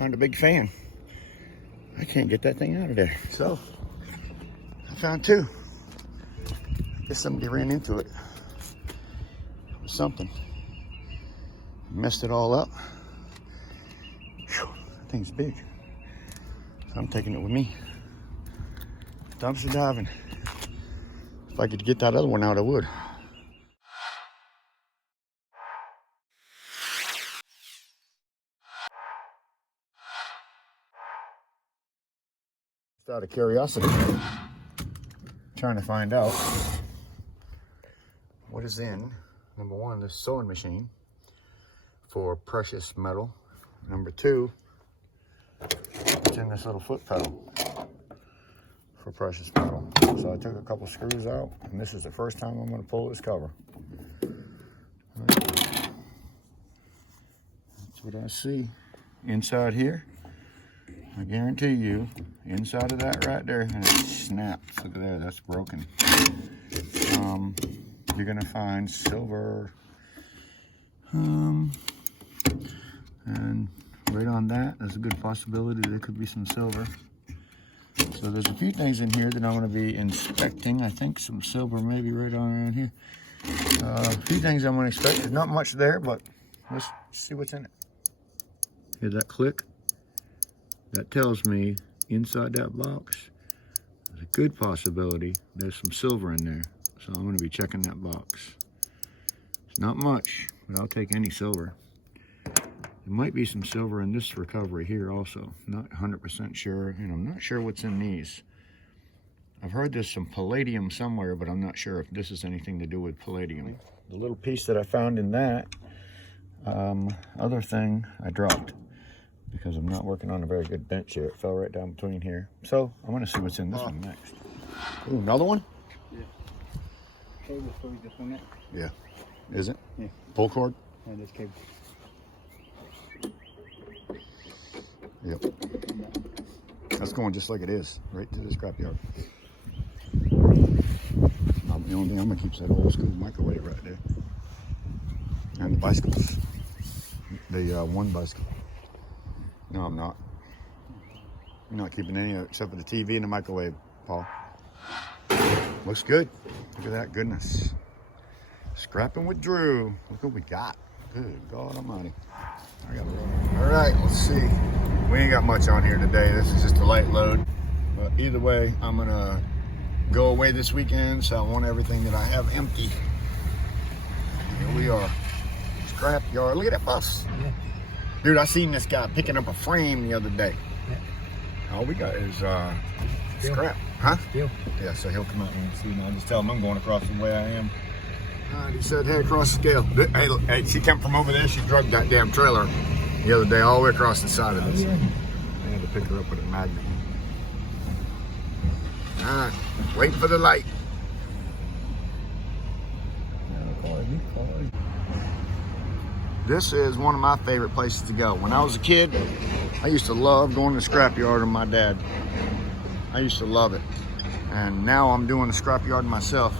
Not a big fan. I can't get that thing out of there. So I found two. I guess somebody ran into it or something. Messed it all up. Whew, that thing's big. So I'm taking it with me. Dumpster diving. If I could get that other one out, I would. Just out of curiosity, trying to find out what is in, number one, this sewing machine for precious metal. Number two, it's in this little foot pedal for precious metal. So I took a couple screws out, and this is the first time I'm going to pull this cover. That's what I see inside here. I guarantee you, inside of that right there, and it snaps. Look at there, that's broken. You're gonna find silver, and right on that, there's a good possibility there could be some silver. So there's a few things in here that I'm gonna be inspecting. I think some silver maybe right on around here. A few things I'm gonna inspect. There's not much there, but let's see what's in it. Hear that click? That tells me inside that box, there's a good possibility there's some silver in there. So I'm going to be checking that box. It's not much, but I'll take any silver. There might be some silver in this recovery here also. Not 100% sure, and I'm not sure what's in these. I've heard there's some palladium somewhere, but I'm not sure if this is anything to do with palladium. The little piece that I found in that other thing I dropped, because I'm not working on a very good bench here. It fell right down between here. So I'm gonna see what's in this one next. Ooh, another one? Yeah. Cable for this one next. Yeah. Is it? Yeah. Pull cord? Yeah, this cable. Yep. That's going just like it is, right to the scrapyard. The only thing I'm gonna keep is that old school microwave right there. And the bicycles. The one bicycle. No, I'm not. I'm not keeping any of it except for the TV and the microwave, Paul. Looks good. Look at that goodness. Scrapping with Drew. Look what we got. Good God Almighty. I got all right, let's see. We ain't got much on here today. This is just a light load. But either way, I'm gonna go away this weekend, so I want everything that I have empty. Here we are. Scrapyard. Look at that bus. Yeah. Dude, I seen this guy picking up a frame the other day. Yeah. All we got is scrap. Huh? Steel. Yeah, so he'll come out and see me. I'll just tell him I'm going across the way I am. He said, hey, across the scale. Hey, she came from over there. She drug that damn trailer the other day all the way across the side of this. Yeah. I had to pick her up with a magnet. All right, wait for the light. This is one of my favorite places to go. When I was a kid, I used to love going to the scrapyard with my dad. I used to love it. And now I'm doing the scrapyard myself.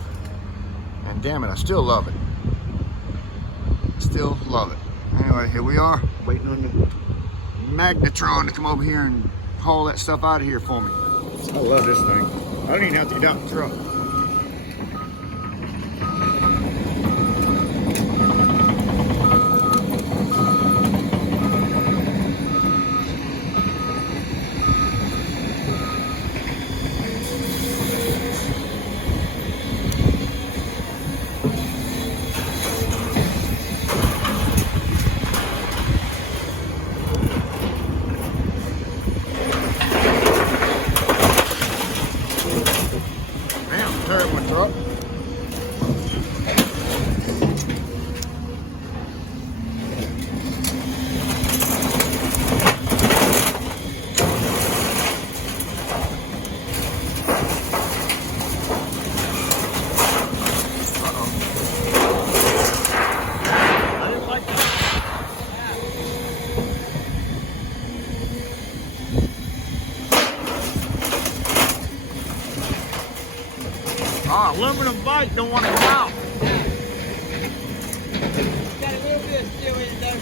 And damn it, I still love it. Still love it. Anyway, here we are, waiting on the magnetron to come over here and haul that stuff out of here for me. I love this thing. I don't even have to get out the truck. Aluminum bike don't want to come out. Got a little bit of steel in it though.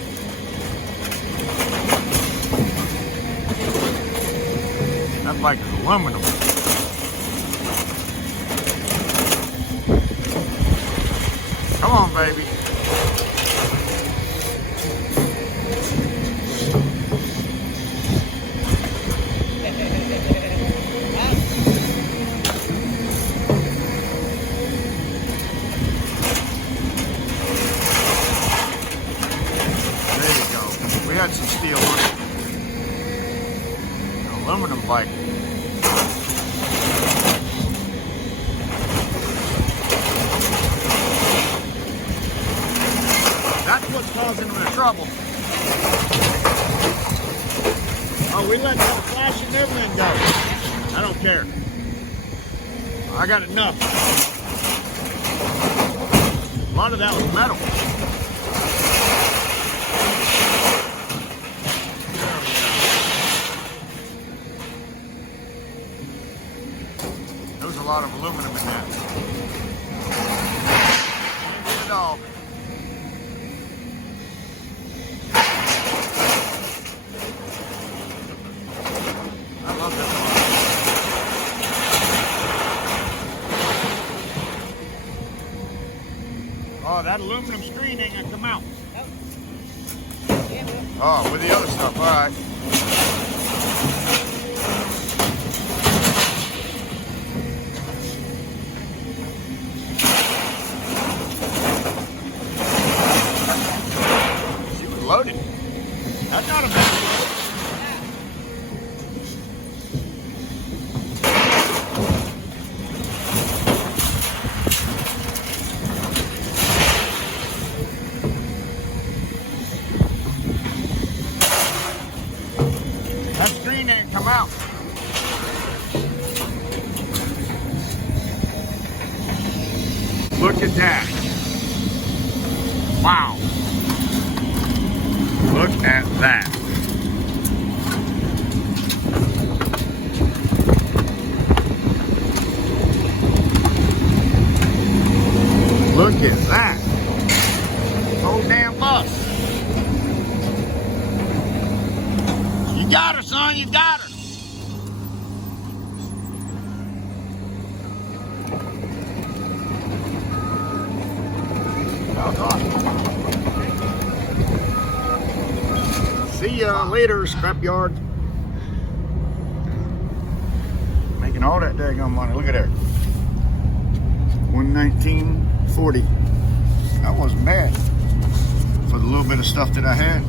That bike is aluminum. Come on, baby. There you go. We had some steel on it. An aluminum bike. That's what's causing them the trouble. Oh, we let that flashing nibbling go. I don't care. I got enough. A lot of that was metal. There was a lot of aluminum in that. Can't get it all. I love this one. Oh, that aluminum screen ain't gonna come out. Oh, with the other stuff, all right. She was loaded. That's not a bad deal. That screen ain't come out. Look at that. Wow. Look at that. Look at that. Whole damn bus. You got her, son, you got her. See ya later, scrapyard. Making all that daggone money. Look at that. $119.40. That wasn't bad for the little bit of stuff that I had.